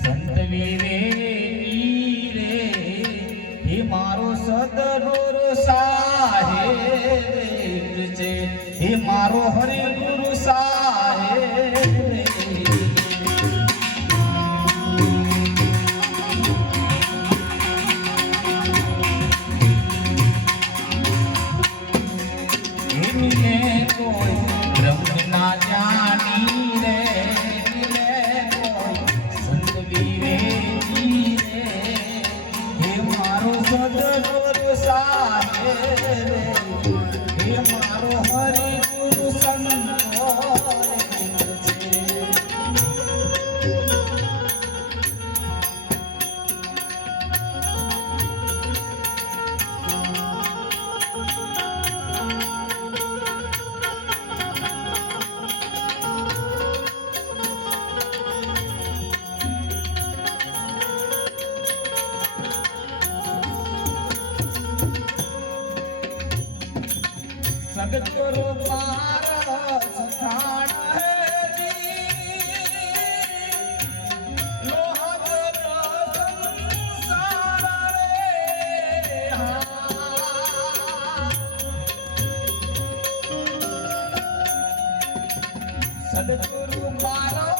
સંત વિવેકી રે હે મારો સદગુરુ સાહેબ છે હે મારો હરિગુરુ ne જગતગુરુ મારા સ્થાન સદગુરુ મારો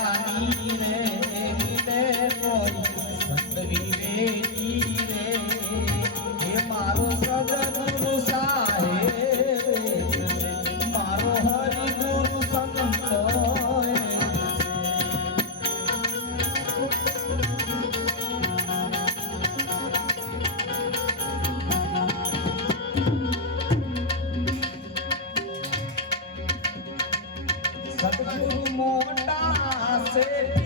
સદગુરુ મોટા છે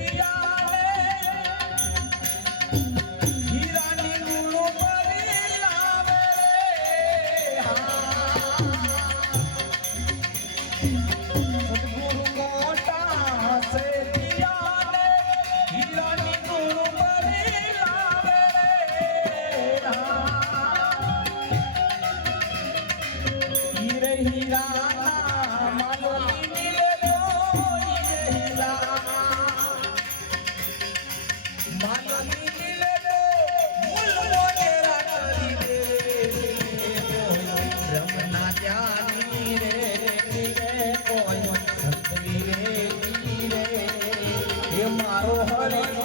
જ્ઞાની રે રે મારો હરિ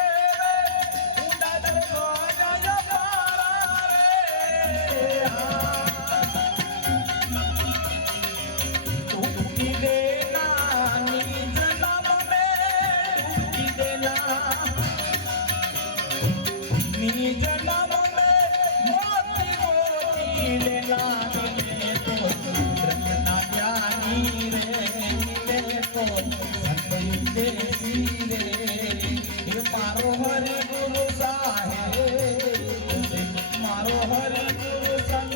મારો હરે ગુરુ સાહેબ મારો હરે ગુરુ સંત